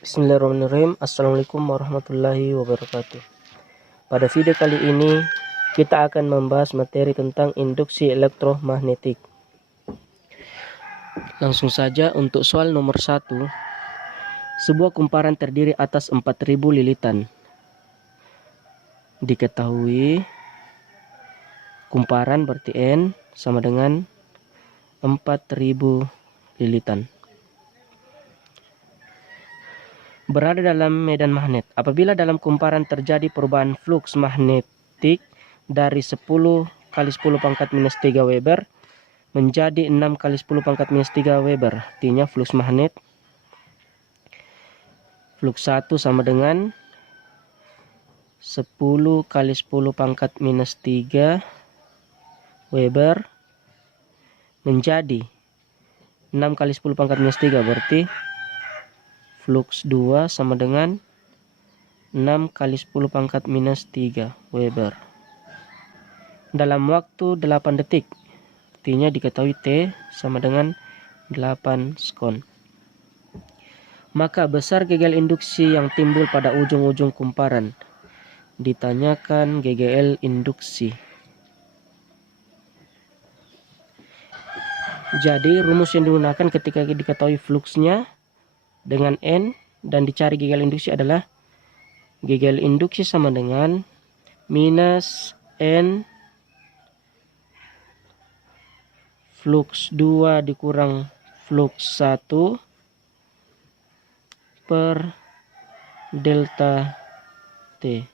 Bismillahirrahmanirrahim. Assalamualaikum warahmatullahi wabarakatuh. Pada video kali ini kita akan membahas materi tentang induksi elektromagnetik. Langsung saja untuk soal nomor 1. Sebuah kumparan terdiri atas 4000 lilitan. Diketahui kumparan berarti N sama dengan 4000 lilitan. Berada dalam medan magnet. Apabila dalam kumparan terjadi perubahan fluks magnetik dari 10 kali 10 pangkat minus 3 Weber menjadi 6 kali 10 pangkat minus 3 Weber. Artinya fluks magnet fluks 1 sama dengan 10 kali 10 pangkat minus 3 Weber menjadi 6 kali 10 pangkat minus 3, berarti flux 2 sama dengan 6 kali 10 pangkat minus 3 Weber. Dalam waktu 8 detik. Artinya diketahui T sama dengan 8 sekon. Maka besar GGL induksi yang timbul pada ujung-ujung kumparan. Ditanyakan GGL induksi. Jadi rumus yang digunakan ketika diketahui fluksnya dengan N dan dicari GGL induksi adalah GGL induksi sama dengan minus N flux 2 dikurang flux 1 per delta T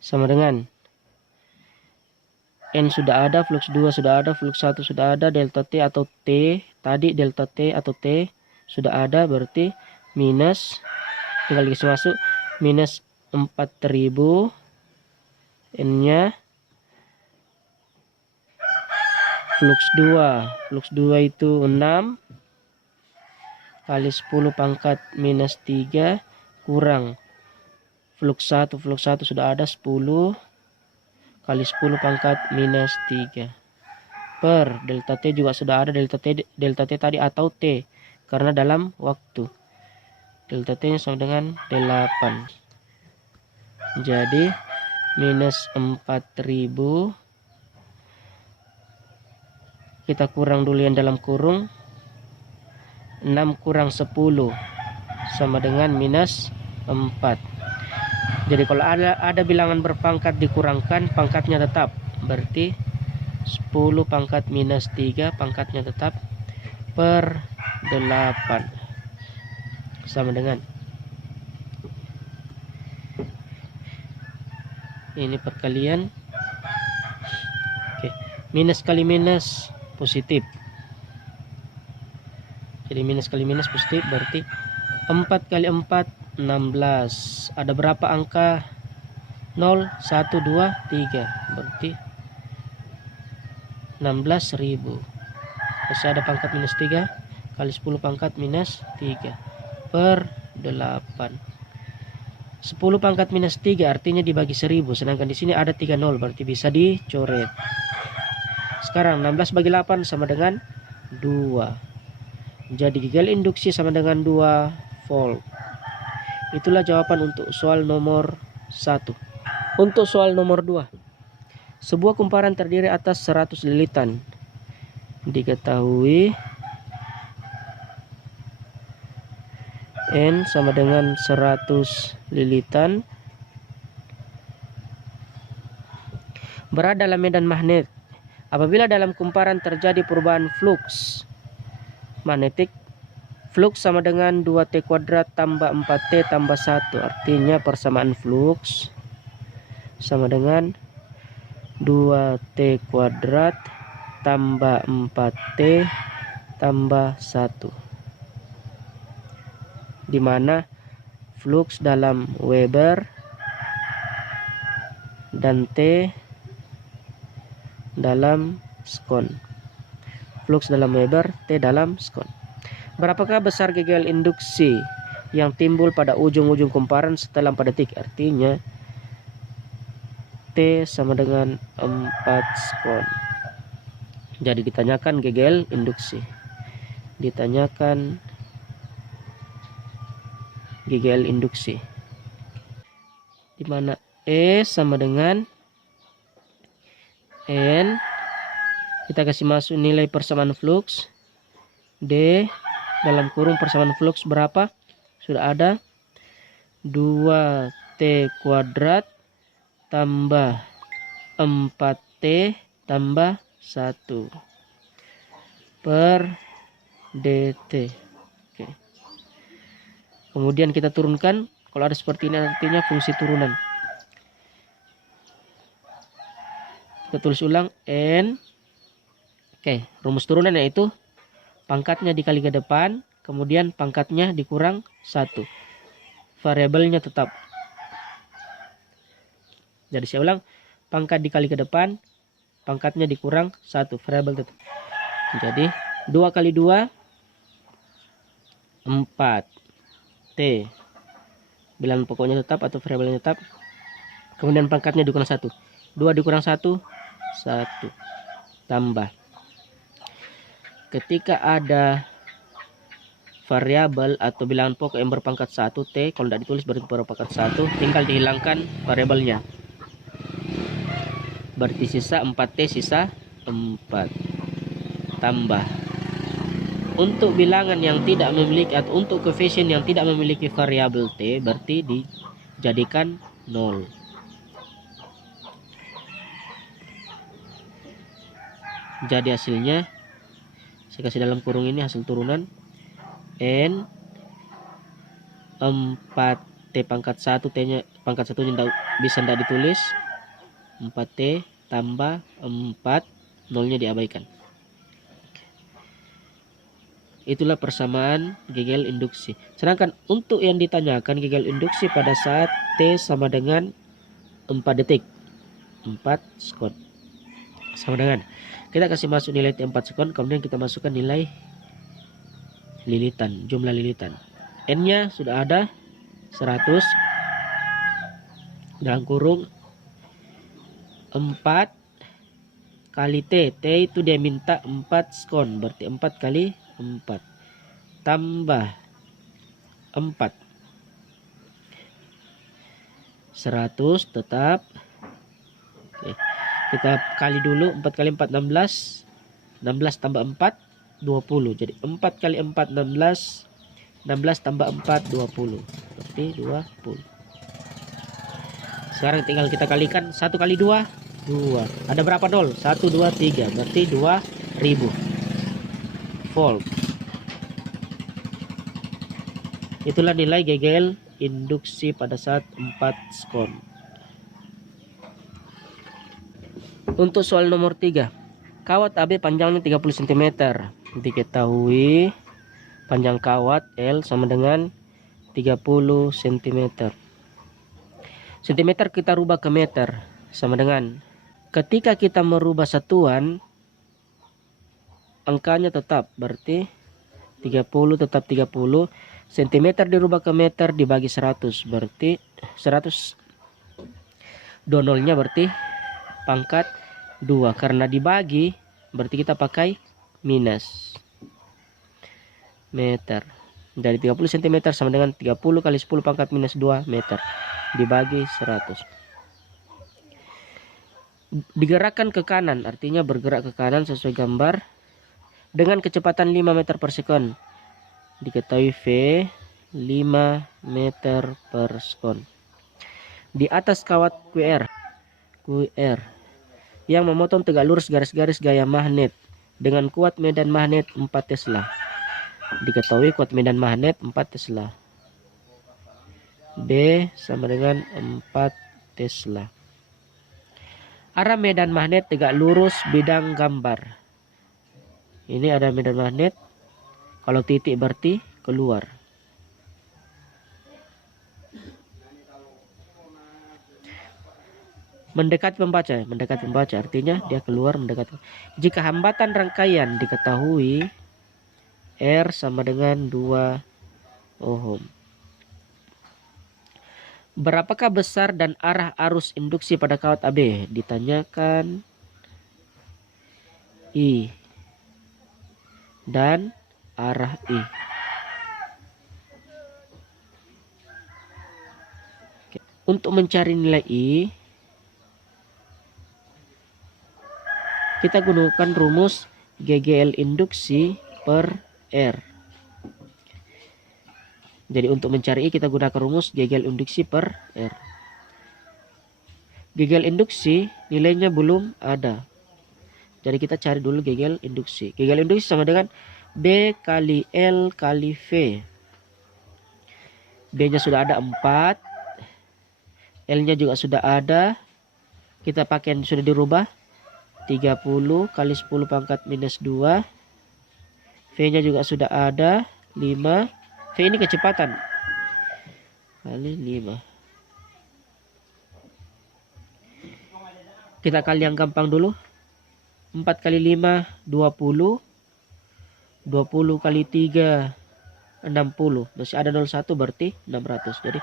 sama dengan N sudah ada, flux 2 sudah ada, flux 1 sudah ada, delta T atau T, tadi delta T atau T sudah ada, berarti minus, tinggal dikasih masuk, minus 4000, N-nya, flux 2 itu 6, kali 10 pangkat minus 3, kurang, flux 1 sudah ada, 10, kali 10 pangkat minus 3 per delta T juga sudah ada, delta T tadi atau T karena dalam waktu delta T nya sama dengan 8, jadi minus 4000, kita kurang dulu yang dalam kurung, 6 kurang 10 sama dengan minus 4. Jadi kalau ada bilangan berpangkat dikurangkan, pangkatnya tetap. Berarti 10 pangkat minus 3 pangkatnya tetap per 8. Sama dengan. Ini perkalian. Oke. Minus kali minus positif. Jadi minus kali minus positif berarti 4 kali 4 16. Ada berapa angka? 0, 1, 2, 3. Berarti 16.000. Masih ada pangkat minus 3 kali 10 pangkat minus 3 per 8. 10 pangkat minus 3 artinya dibagi 1000. Sedangkan di sini ada 3 0, berarti bisa dicoret. Sekarang 16 bagi 8 sama dengan 2. Jadi GGL induksi sama dengan 2 volt. Itulah jawaban untuk soal nomor 1. Untuk soal nomor 2. Sebuah kumparan terdiri atas 100 lilitan. Diketahui N sama dengan 100 lilitan. Berada dalam medan magnet. Apabila dalam kumparan terjadi perubahan flux magnetik, flux sama dengan 2T kuadrat tambah 4T tambah 1. Artinya persamaan flux sama dengan 2T kuadrat tambah 4T tambah 1. Dimana flux dalam Weber dan T dalam sekon. Flux dalam Weber, T dalam sekon. Berapakah besar GGL induksi yang timbul pada ujung-ujung kumparan setelah 4 detik? Artinya T sama dengan 4 sekon. Jadi ditanyakan GGL induksi. ditanyakan GGL induksi, di mana E sama dengan N. Kita kasih masuk nilai persamaan flux. D dalam kurung persamaan flux berapa? Sudah ada 2T kuadrat tambah 4T tambah 1 per DT. Oke. Kemudian kita turunkan. Kalau ada seperti ini artinya fungsi turunan. Kita tulis ulang N. Oke, rumus turunan yaitu pangkatnya dikali ke depan, kemudian pangkatnya dikurang 1. Variabelnya tetap. Jadi saya ulang, pangkat dikali ke depan, pangkatnya dikurang 1, variabel tetap. Jadi 2 kali 2 4 T, bilangan pokoknya tetap atau variabelnya tetap. Kemudian pangkatnya dikurang 1, 2 dikurang 1 tambah. Ketika ada variabel atau bilangan pokok yang berpangkat 1 T, kalau tidak ditulis berpangkat 1, tinggal dihilangkan variabelnya. Berarti sisa 4T, sisa 4 tambah. Untuk bilangan yang tidak memiliki atau untuk koefisien yang tidak memiliki variabel T, berarti dijadikan 0. Jadi hasilnya saya kasih dalam kurung ini hasil turunan N 4T pangkat 1, T-nya pangkat 1-nya bisa tidak ditulis, 4T tambah 4, 0-nya diabaikan. Itulah persamaan GGL induksi. Sedangkan untuk yang ditanyakan GGL induksi pada saat T sama dengan 4 detik, 4 sekon. Sama dengan, kita kasih masuk nilai T 4 sekon, kemudian kita masukkan nilai lilitan, jumlah lilitan. N-nya sudah ada 100 dalam kurung 4 kali T. T itu dia minta 4 sekon, berarti 4 kali 4 tambah 4 100 tetap. Oke. Kita kali dulu, 4 kali 4 16, 16 tambah 4 20. Jadi 4 kali 4 16, 16 tambah 4 20, berarti 20. Sekarang tinggal kita kalikan 1 kali 2 2. Ada berapa nol? 1 2 3, berarti 2000 volt. Itulah nilai GGL induksi pada saat 4 sekon. Untuk soal nomor 3, kawat AB panjangnya 30 cm. Diketahui panjang kawat L sama dengan 30 cm. Cm kita rubah ke meter, sama dengan, ketika kita merubah satuan, angkanya tetap, berarti 30 tetap 30. Cm dirubah ke meter dibagi 100, berarti 100. Donolnya berarti pangkat 2. Karena dibagi, berarti kita pakai minus meter. Dari 30 cm sama dengan 30 kali 10 pangkat minus 2 meter. Dibagi 100. Digerakkan ke kanan, artinya bergerak ke kanan sesuai gambar dengan kecepatan 5 meter per sekon. Diketahui V 5 meter per sekon. Di atas kawat QR yang memotong tegak lurus garis-garis gaya magnet dengan kuat medan magnet 4 Tesla. Diketahui kuat medan magnet 4 Tesla. B sama dengan 4 Tesla. Arah medan magnet tegak lurus bidang gambar. Ini ada medan magnet. Kalau titik berarti keluar. Mendekati pembaca artinya dia keluar mendekati. Jika hambatan rangkaian diketahui, R sama dengan 2 ohm. Berapakah besar dan arah arus induksi pada kawat AB? Ditanyakan I dan arah I. Oke. Untuk mencari nilai I, kita gunakan rumus GGL induksi per R. Jadi untuk mencari I kita gunakan rumus GGL induksi per R. GGL induksi nilainya belum ada. Jadi kita cari dulu GGL induksi. GGL induksi sama dengan B kali L kali V. B-nya sudah ada 4. L-nya juga sudah ada. Kita pakai yang sudah dirubah. 30 kali 10 pangkat minus 2. V-nya juga sudah ada. 5. V ini kecepatan. Kali 5. Kita kali yang gampang dulu. 4 kali 5, 20. 20 kali 3, 60. Masih ada 01 berarti 600. Jadi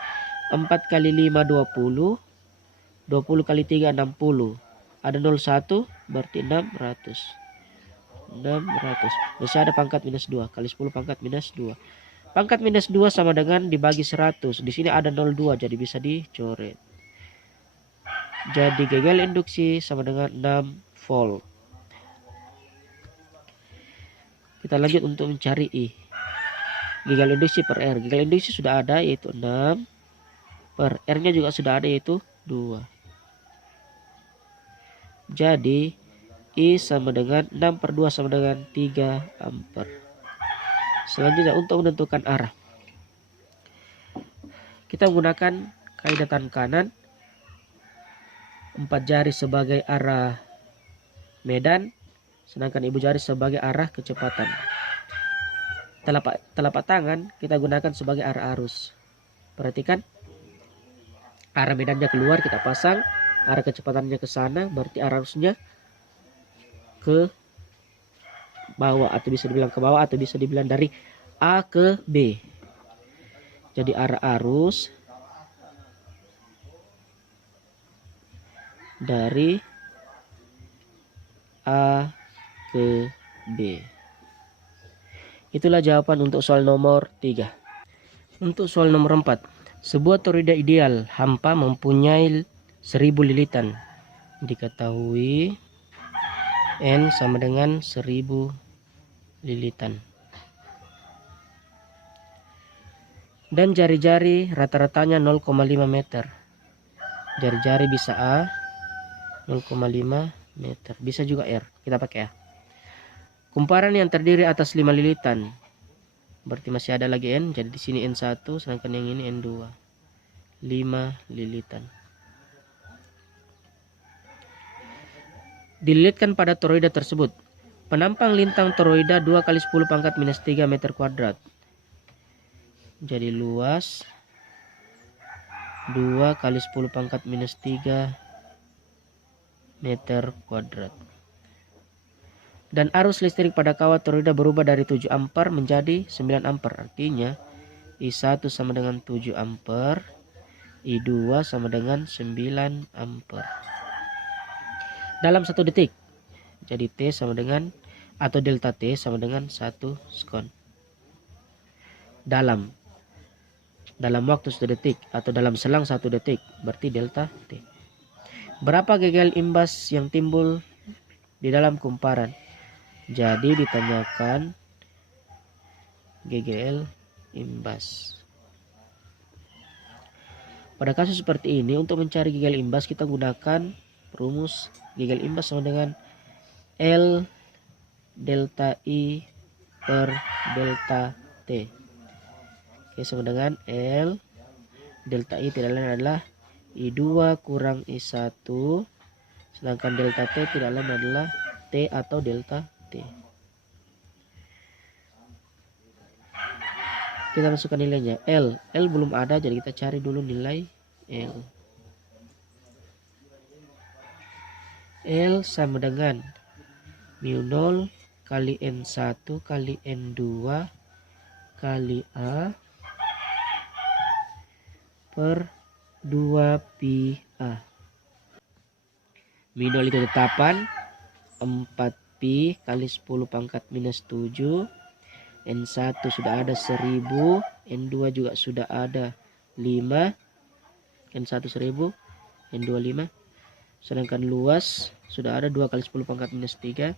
4 kali 5, 20. 20 kali 3, 60. Ada 01 berarti 600. 600. Masih ada pangkat minus 2. Kali 10 pangkat minus 2. Pangkat minus 2 sama dengan dibagi 100. Di sini ada 02 jadi bisa dicoret. Jadi GGL induksi sama dengan 6 volt. Kita lanjut untuk mencari I. GGL induksi per R. GGL induksi sudah ada yaitu 6. Per R-nya juga sudah ada yaitu 2. Jadi I sama dengan 6 per 2 sama dengan 3 ampere. Selanjutnya untuk menentukan arah. Kita menggunakan kaidah tangan kanan. 4 jari sebagai arah medan. Sedangkan ibu jari sebagai arah kecepatan. Telapak tangan kita gunakan sebagai arah arus. Perhatikan. Arah medannya keluar kita pasang. Arah kecepatannya ke sana. Berarti arah arusnya ke bawah. Atau bisa dibilang ke bawah. Atau bisa dibilang dari A ke B. Jadi arah arus dari A ke B. Itulah jawaban untuk soal nomor 3. Untuk soal nomor 4. Sebuah toroida ideal hampa mempunyai 1000 lilitan. Diketahui N sama dengan 1000 lilitan. Dan jari-jari rata-ratanya 0,5 meter. Jari-jari bisa A 0,5 meter. Bisa juga R. Kita pakai A. Kumparan yang terdiri atas 5 lilitan. Berarti masih ada lagi N. Jadi di sini N1 sedangkan yang ini N2. 5 lilitan. Dililitkan pada toroida tersebut. Penampang lintang toroida 2 kali 10 pangkat minus 3 meter kuadrat. Jadi luas 2 kali 10 pangkat minus 3 meter kuadrat. Dan arus listrik pada kawat toroida berubah dari 7 ampere menjadi 9 ampere. Artinya I1 sama dengan 7 ampere, I2 sama dengan 9 ampere. Dalam 1 detik. Jadi T sama dengan atau delta T sama dengan 1 sekon. Dalam waktu 1 detik atau dalam selang 1 detik berarti delta T. Berapa GGL imbas yang timbul di dalam kumparan? Jadi ditanyakan GGL imbas. Pada kasus seperti ini untuk mencari GGL imbas kita gunakan rumus GGL imbas sama dengan L delta I per delta T. Oke, sama dengan L delta I tidak lain adalah I2 kurang I1. Sedangkan delta T tidak lain adalah T atau delta T. Kita masukkan nilainya. L belum ada jadi kita cari dulu nilai L. L sama dengan mu 0 kali N1 kali N2 kali A per 2 pi A. Mu 0 itu tetapan 4 pi kali 10 pangkat minus 7. N1 sudah ada 1000, N2 juga sudah ada 5, N1 1000, N2 5. Sedangkan luas sudah ada 2 kali 10 pangkat minus 3,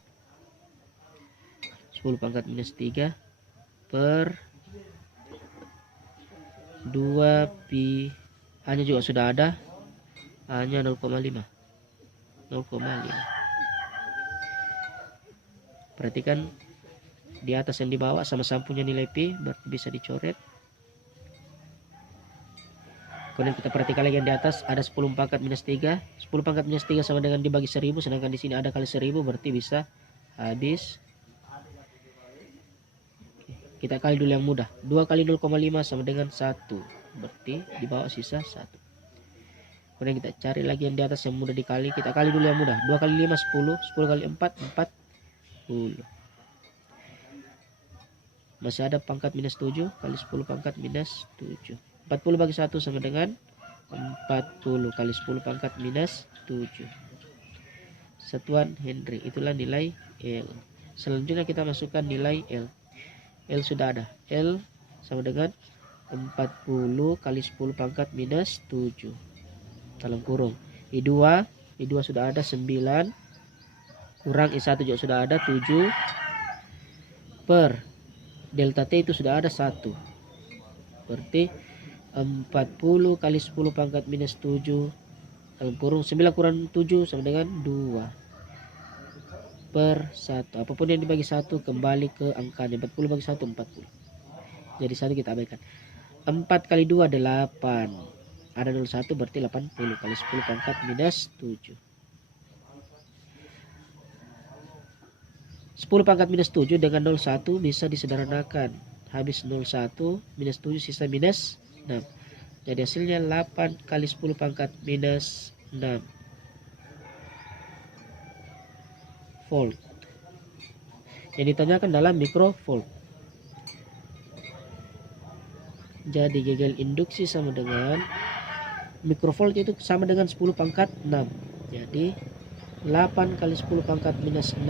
10 pangkat minus 3 per 2 pi. A-nya juga sudah ada, A-nya 0,5. Perhatikan di atas yang di bawah sama-sama punya nilai pi, berarti bisa dicoret. Kemudian kita perhatikan lagi yang di atas ada 10 pangkat minus 3. 10 pangkat minus 3 sama dengan dibagi 1000, sedangkan di sini ada kali 1000, berarti bisa habis. Kita kali dulu yang mudah. 2 kali 0,5 sama dengan 1, berarti di bawah sisa 1. Kemudian kita cari lagi yang di atas yang mudah dikali. Kita kali dulu yang mudah. 2 kali 5 10, 10 kali 4 40. Masih ada pangkat minus 7 kali 10 pangkat minus 7. 40 bagi 1 sama dengan 40 kali 10 pangkat minus 7. Satuan Henry, itulah nilai L. Selanjutnya kita masukkan nilai L. L sudah ada. L sama dengan 40 kali 10 pangkat minus 7. Dalam kurung. I2 sudah ada 9. Kurang I1 juga sudah ada 7. Per delta T itu sudah ada 1. Berarti 40 kali 10 pangkat minus 7 dalam kurung 9 kurang 7 sama dengan 2 per 1. Apapun yang dibagi 1 kembali ke angkanya. 40 bagi 1 40. Jadi 1 kita abaikan. 4 kali 2 8. Ada 01 berarti 80 kali 10 pangkat minus 7. 10 pangkat minus 7 dengan 01 bisa disederhanakan. Habis 01 minus 7 sisa minus 6. Jadi hasilnya 8 kali 10 pangkat minus 6 volt. Yang ditanyakan dalam mikrovolt. Jadi gegel induksi sama dengan mikrovolt itu sama dengan 10 pangkat 6. Jadi 8 kali 10 pangkat minus 6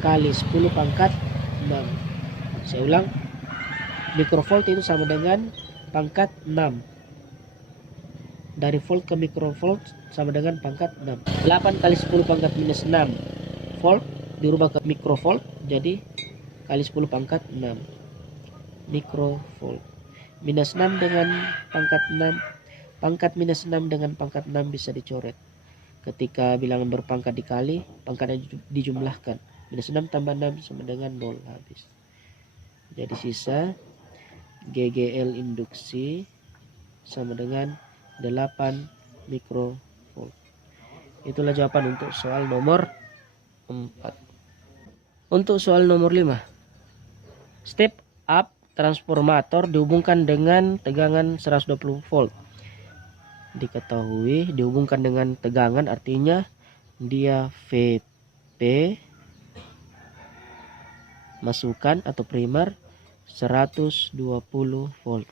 kali 10 pangkat 6. Saya ulang. Mikrovolt itu sama dengan pangkat 6. Dari volt ke mikrovolt sama dengan pangkat 6. 8 kali 10 pangkat minus 6 volt dirubah ke mikrovolt, jadi kali 10 pangkat 6 mikrovolt. Minus 6 dengan pangkat 6. Pangkat minus 6 dengan pangkat 6 bisa dicoret. Ketika bilangan berpangkat dikali, pangkatnya dijumlahkan. Minus 6 tambah 6 sama dengan 0 habis. Jadi sisa GGL induksi sama dengan 8 mikrovolt. Itulah jawaban untuk soal nomor 4. Untuk soal nomor 5. Step up transformator dihubungkan dengan tegangan 120 volt. Diketahui dihubungkan dengan tegangan artinya dia VP masukan atau primer 120 volt.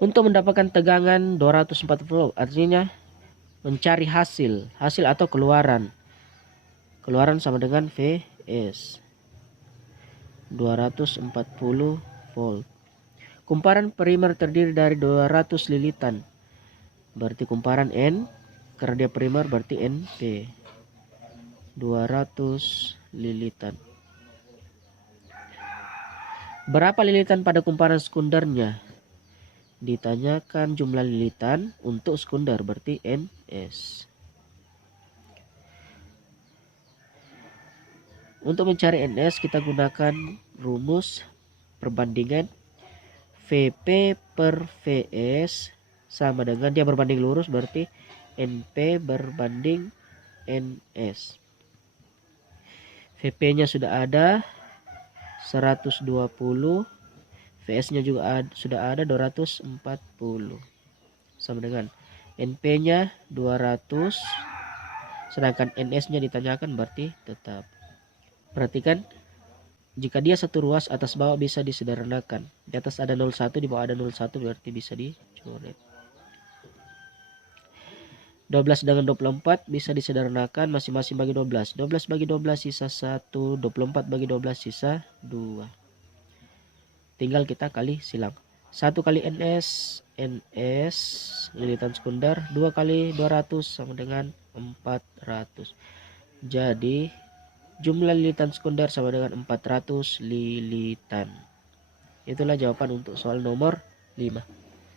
Untuk mendapatkan tegangan 240 volt artinya mencari hasil atau keluaran sama dengan VS 240 volt. Kumparan primer terdiri dari 200 lilitan, berarti kumparan N, karena dia primer berarti NP 200 lilitan. Berapa lilitan pada kumparan sekundernya? Ditanyakan jumlah lilitan untuk sekunder berarti NS. Untuk mencari NS kita gunakan rumus perbandingan VP per VS sama dengan dia berbanding lurus berarti NP berbanding NS. VP-nya sudah ada 120, VS-nya juga sudah ada 240. Sama dengan NP-nya 200, sedangkan NS-nya ditanyakan berarti tetap. Perhatikan, jika dia satu ruas atas bawah bisa disederhanakan. Di atas ada 01, di bawah ada 01 berarti bisa dicoret. 12 dengan 24 bisa disederhanakan masing-masing bagi 12. 12 bagi 12 sisa 1, 24 bagi 12 sisa 2. tinggal kita kali silang. 1 kali NS lilitan sekunder, 2 kali 200 sama dengan 400. Jadi jumlah lilitan sekunder sama dengan 400 lilitan. Itulah jawaban untuk soal nomor 5.